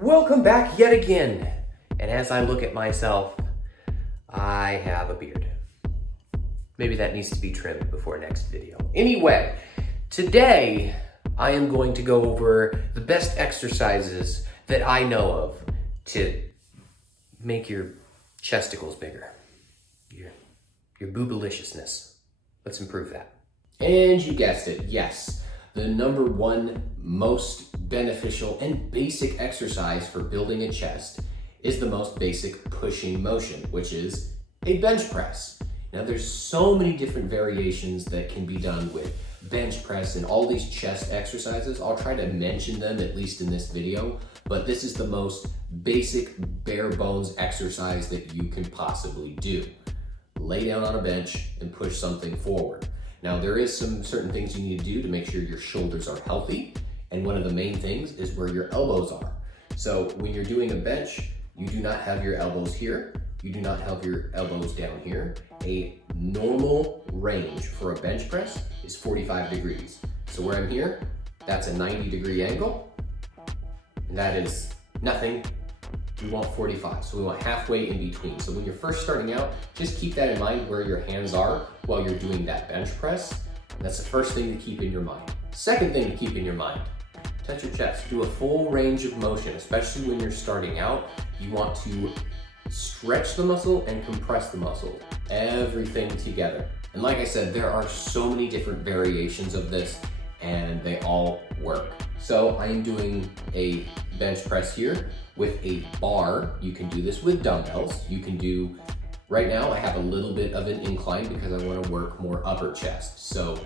Welcome back yet again. And as I look at myself, I have a beard. Maybe that needs to be trimmed before next video. Anyway, today I am going to go over the best exercises that I know of to make your chesticles bigger. Your boobaliciousness. Let's improve that. And you guessed it, yes. The number one most beneficial and basic exercise for building a chest is the most basic pushing motion, which is a bench press. Now there's so many different variations that can be done with bench press and all these chest exercises. I'll try to mention them at least in this video, but this is the most basic bare bones exercise that you can possibly do. Lay down on a bench and push something forward. Now there is some certain things you need to do to make sure your shoulders are healthy. And one of the main things is where your elbows are. So when you're doing a bench, you do not have your elbows here. You do not have your elbows down here. A normal range for a bench press is 45 degrees. So where I'm here, that's a 90-degree angle. And that is nothing. We want 45, so we want halfway in between. So when you're first starting out, just keep that in mind where your hands are while you're doing that bench press. That's the first thing to keep in your mind. Second thing to keep in your mind, touch your chest. Do a full range of motion, especially when you're starting out. You want to stretch the muscle and compress the muscle, everything together. And like I said, there are so many different variations of this and they all work. So I am doing a bench press here with a bar. You can do this with dumbbells. You can do, right now I have a little bit of an incline because I want to work more upper chest. So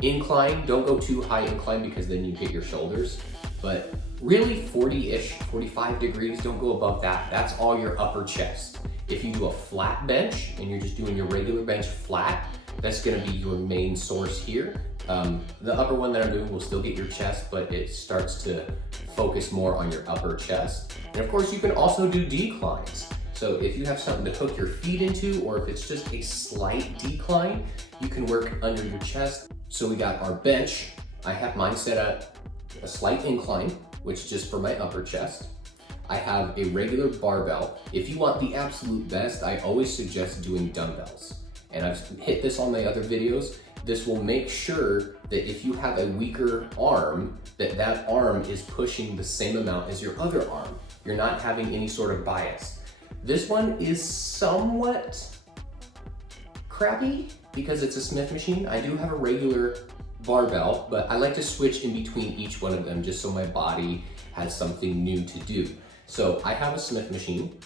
incline, don't go too high incline because then you hit your shoulders, but really 40-ish, 45 degrees, don't go above that. That's all your upper chest. If you do a flat bench and you're just doing your regular bench flat, that's gonna be your main source here. The upper one that I'm doing will still get your chest, but it starts to focus more on your upper chest. And of course, you can also do declines. So if you have something to hook your feet into, or if it's just a slight decline, you can work under your chest. So we got our bench. I have mine set at a slight incline, which is just for my upper chest. I have a regular barbell. If you want the absolute best, I always suggest doing dumbbells. And I've hit this on my other videos. This will make sure that if you have a weaker arm, that arm is pushing the same amount as your other arm. You're not having any sort of bias. This one is somewhat crappy because it's a Smith machine. I do have a regular barbell, but I like to switch in between each one of them just so my body has something new to do. So I have a Smith machine.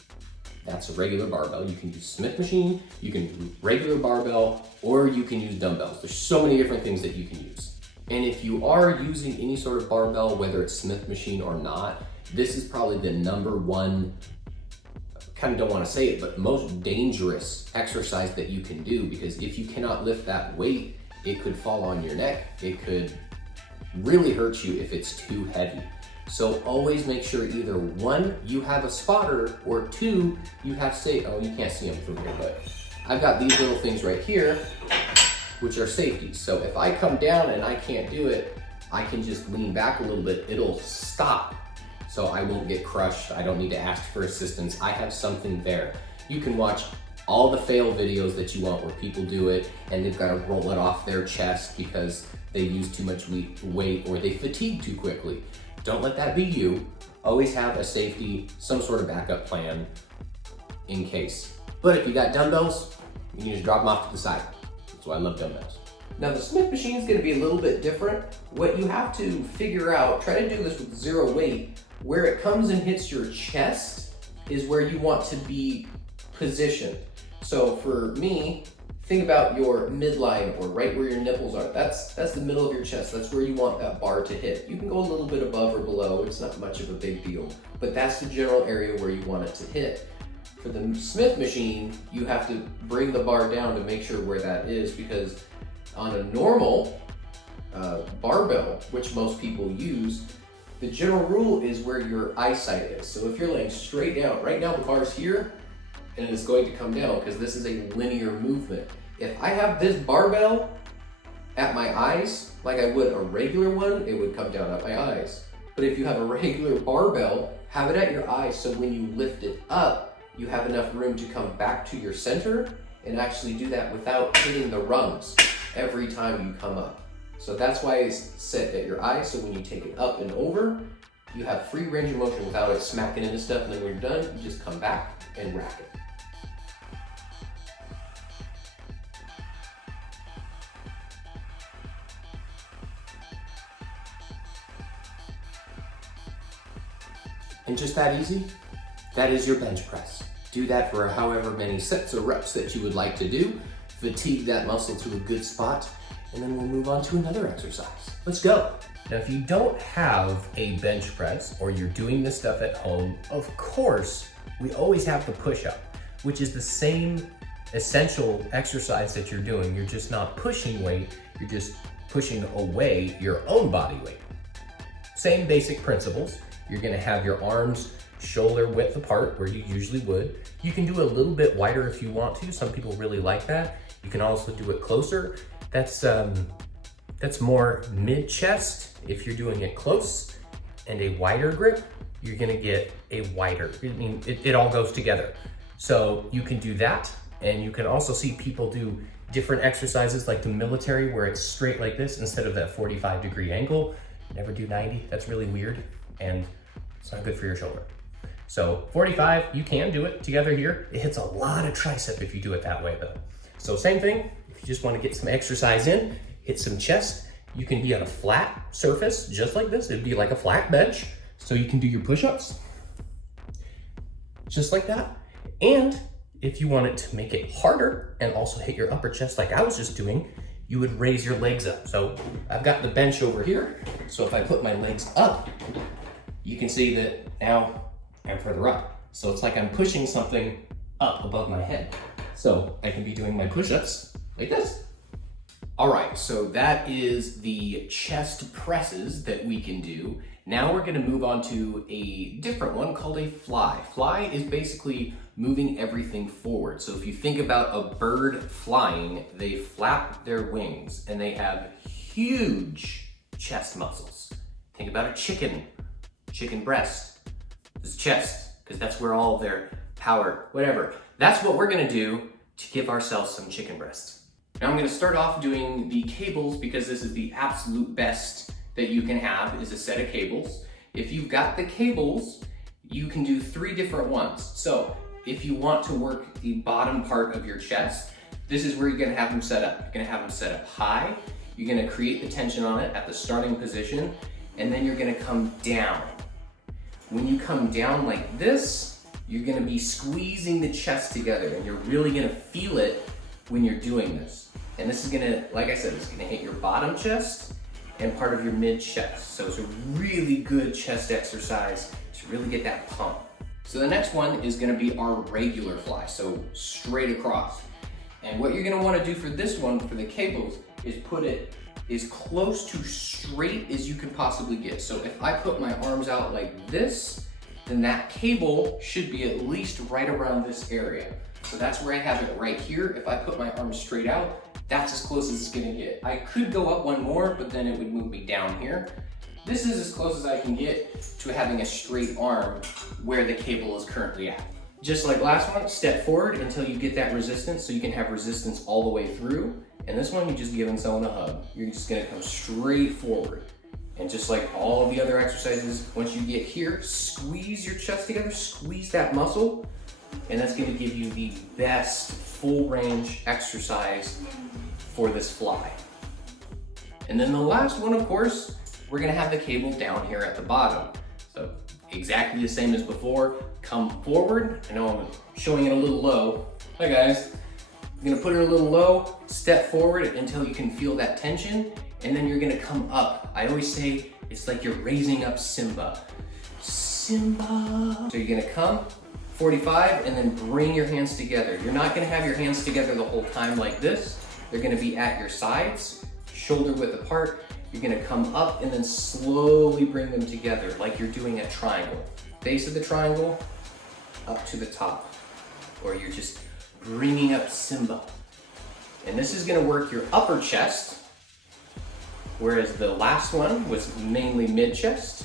That's a regular barbell. You can use Smith machine, you can do regular barbell, or you can use dumbbells. There's so many different things that you can use. And if you are using any sort of barbell, whether it's Smith machine or not, this is probably the number one, kind of don't want to say it, but most dangerous exercise that you can do, because if you cannot lift that weight, it could fall on your neck. It could really hurt you if it's too heavy. So always make sure either one, you have a spotter, or two, you have oh, you can't see them from here, but I've got these little things right here, which are safeties. So if I come down and I can't do it, I can just lean back a little bit, it'll stop. So I won't get crushed, I don't need to ask for assistance, I have something there. You can watch all the fail videos that you want where people do it and they've got to roll it off their chest because they use too much weight or they fatigue too quickly. Don't let that be you. Always have a safety, some sort of backup plan in case. But if you got dumbbells, you can just drop them off to the side. That's why I love dumbbells. Now the Smith machine is gonna be a little bit different. What you have to figure out, try to do this with zero weight, where it comes and hits your chest is where you want to be positioned. So for me, think about your midline or right where your nipples are. That's the middle of your chest. That's where you want that bar to hit. You can go a little bit above or below. It's not much of a big deal, but that's the general area where you want it to hit. For the Smith machine, you have to bring the bar down to make sure where that is, because on a normal barbell, which most people use, the general rule is where your eyesight is. So if you're laying straight down, right now the bar's here, and it's going to come down because this is a linear movement. If I have this barbell at my eyes, like I would a regular one, it would come down at my eyes. But if you have a regular barbell, Have it at your eye so when you lift it up, you have enough room to come back to your center and actually do that without hitting the rungs every time you come up. So that's why it's set at your eye, so when you take it up and over, you have free range of motion without it smacking into stuff, and then when you're done, you just come back and rack it. And just that easy, that is your bench press. Do that for however many sets or reps that you would like to do. Fatigue that muscle to a good spot, and then we'll move on to another exercise. Let's go. Now, if you don't have a bench press or you're doing this stuff at home, of course, we always have the push-up, which is the same essential exercise that you're doing. You're just not pushing weight, you're just pushing away your own body weight. Same basic principles. You're gonna have your arms shoulder width apart where you usually would. You can do a little bit wider if you want to. Some people really like that. You can also do it closer. That's more mid-chest. If you're doing it close and a wider grip, you're gonna get a wider, I mean, it all goes together. So you can do that, and you can also see people do different exercises like the military where it's straight like this instead of that 45-degree angle. Never do 90, that's really weird, and it's not good for your shoulder. So 45, you can do it together here. It hits a lot of tricep if you do it that way though. So same thing, if you just wanna get some exercise in, hit some chest, you can be on a flat surface, just like this. It'd be like a flat bench. So you can do your push-ups, just like that. And if you wanted to make it harder and also hit your upper chest like I was just doing, you would raise your legs up. So I've got the bench over here. So if I put my legs up, you can see that now I'm further up. So it's like I'm pushing something up above my head. So I can be doing my push-ups like this. All right, so that is the chest presses that we can do. Now we're gonna move on to a different one called a fly. Fly is basically moving everything forward. So if you think about a bird flying, they flap their wings and they have huge chest muscles. Think about a chicken breast. This is chest, because that's where all their power, whatever. That's what we're gonna do to give ourselves some chicken breasts. Now I'm gonna start off doing the cables because this is the absolute best that you can have is a set of cables. If you've got the cables, you can do 3 different ones. So if you want to work the bottom part of your chest, this is where you're gonna have them set up. You're gonna have them set up high. You're gonna create the tension on it at the starting position, and then you're gonna come down. When you come down like this, you're gonna be squeezing the chest together, and you're really gonna feel it when you're doing this. And this is gonna, like I said, it's gonna hit your bottom chest and part of your mid chest. So it's a really good chest exercise to really get that pump. So the next one is gonna be our regular fly, so straight across. And what you're gonna wanna do for this one, for the cables, is put it as close to straight as you can possibly get. So if I put my arms out like this, then that cable should be at least right around this area. So that's where I have it right here. If I put my arms straight out, that's as close as it's gonna get. I could go up one more, but then it would move me down here. This is as close as I can get to having a straight arm where the cable is currently at. Just like last one, step forward until you get that resistance so you can have resistance all the way through. And this one, you're just giving someone a hug. You're just gonna come straight forward. And just like all of the other exercises, once you get here, squeeze your chest together, squeeze that muscle, and that's gonna give you the best full range exercise for this fly. And then the last one, of course, we're gonna have the cable down here at the bottom. So exactly the same as before, come forward. I know I'm showing it a little low. Hi guys. You're gonna put it a little low, step forward until you can feel that tension, and then you're gonna come up. I always say it's like you're raising up Simba. Simba. So you're gonna come 45 and then bring your hands together. You're not gonna have your hands together the whole time like this. They're gonna be at your sides, shoulder width apart. You're gonna come up and then slowly bring them together like you're doing a triangle. Base of the triangle, up to the top. Or you're just bringing up Simba. And this is gonna work your upper chest, whereas the last one was mainly mid chest.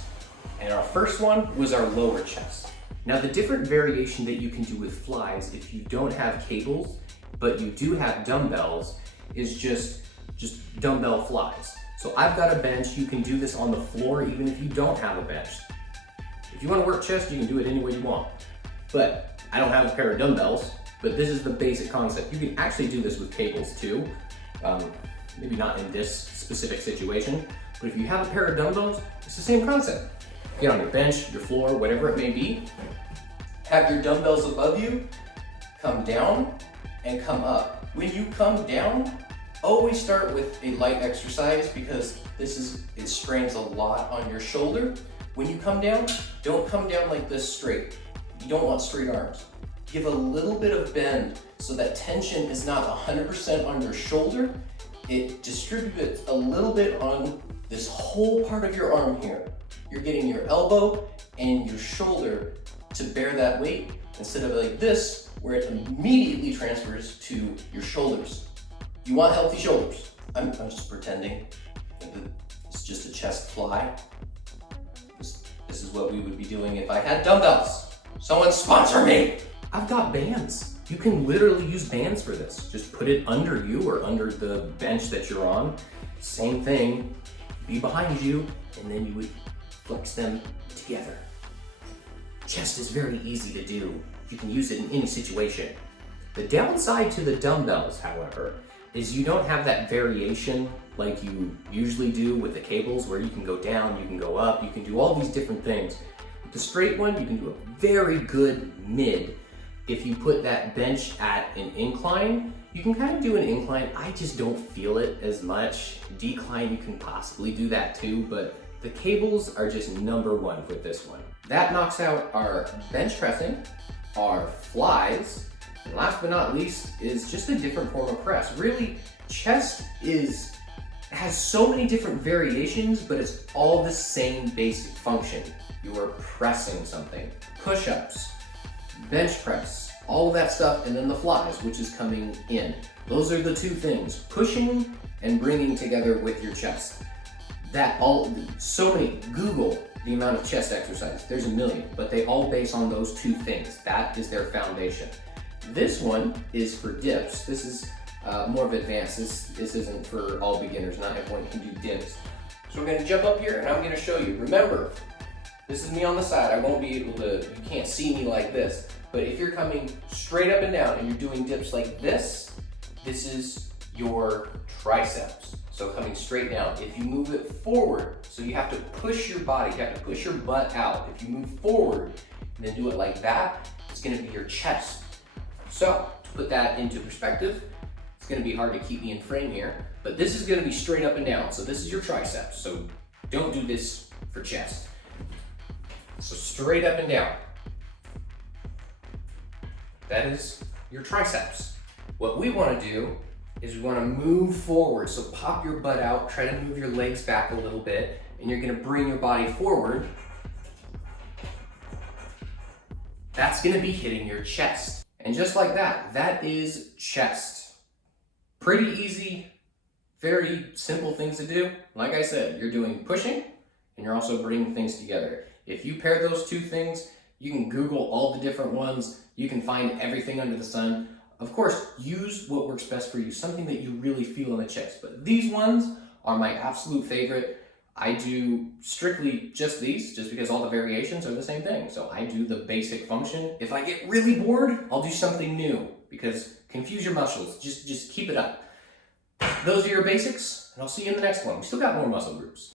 And our first one was our lower chest. Now the different variation that you can do with flies, if you don't have cables, but you do have dumbbells, is just dumbbell flies. So I've got a bench, you can do this on the floor even if you don't have a bench. If you want to work chest, you can do it any way you want. But I don't have a pair of dumbbells, but this is the basic concept. You can actually do this with cables too. Maybe not in this specific situation, but if you have a pair of dumbbells, it's the same concept. Get on your bench, your floor, whatever it may be. Have your dumbbells above you, come down and come up. When you come down, always start with a light exercise because it strains a lot on your shoulder. When you come down, don't come down like this straight. You don't want straight arms. Give a little bit of bend so that tension is not 100% on your shoulder. It distributes a little bit on this whole part of your arm here. You're getting your elbow and your shoulder to bear that weight instead of like this, where it immediately transfers to your shoulders. You want healthy shoulders. I'm just pretending that it's just a chest fly. This is what we would be doing if I had dumbbells. Someone sponsor me! I've got bands. You can literally use bands for this. Just put it under you or under the bench that you're on. Same thing, be behind you, and then you would flex them together. Chest is very easy to do. You can use it in any situation. The downside to the dumbbells, however, is you don't have that variation like you usually do with the cables where you can go down, you can go up, you can do all these different things. With the straight one, you can do a very good mid. If you put that bench at an incline, you can kind of do an incline. I just don't feel it as much. Decline, you can possibly do that too, but the cables are just number one with this one. That knocks out our bench pressing, our flies, and last but not least is just a different form of press. Really, chest has so many different variations, but it's all the same basic function. You are pressing something. Push-ups, bench press, all of that stuff, and then the flies, which is coming in. Those are the two things, pushing and bringing together with your chest. Google the amount of chest exercises, there's a million, but they all base on those two things. That is their foundation. This one is for dips. This is more of advanced. This isn't for all beginners, not everyone can do dips. So we're gonna jump up here and I'm gonna show you. Remember, this is me on the side. I won't be able to, you can't see me like this, but if you're coming straight up and down and you're doing dips like this is your triceps. So coming straight down. If you move it forward, so you have to push your body, you have to push your butt out. If you move forward and then do it like that, it's gonna be your chest. So to put that into perspective, it's gonna be hard to keep me in frame here, but this is gonna be straight up and down. So this is your triceps. So don't do this for chest. So straight up and down. That is your triceps. What we wanna do is we wanna move forward. So pop your butt out, try to move your legs back a little bit, and you're gonna bring your body forward. That's gonna be hitting your chest. And just like that, that is chest. Pretty easy, very simple things to do. Like I said, you're doing pushing, and you're also bringing things together. If you pair those two things, you can Google all the different ones. You can find everything under the sun. Of course, use what works best for you, something that you really feel in the chest. But these ones are my absolute favorite. I do strictly just these, just because all the variations are the same thing. So I do the basic function. If I get really bored, I'll do something new, because confuse your muscles, just keep it up. Those are your basics, and I'll see you in the next one. We still got more muscle groups.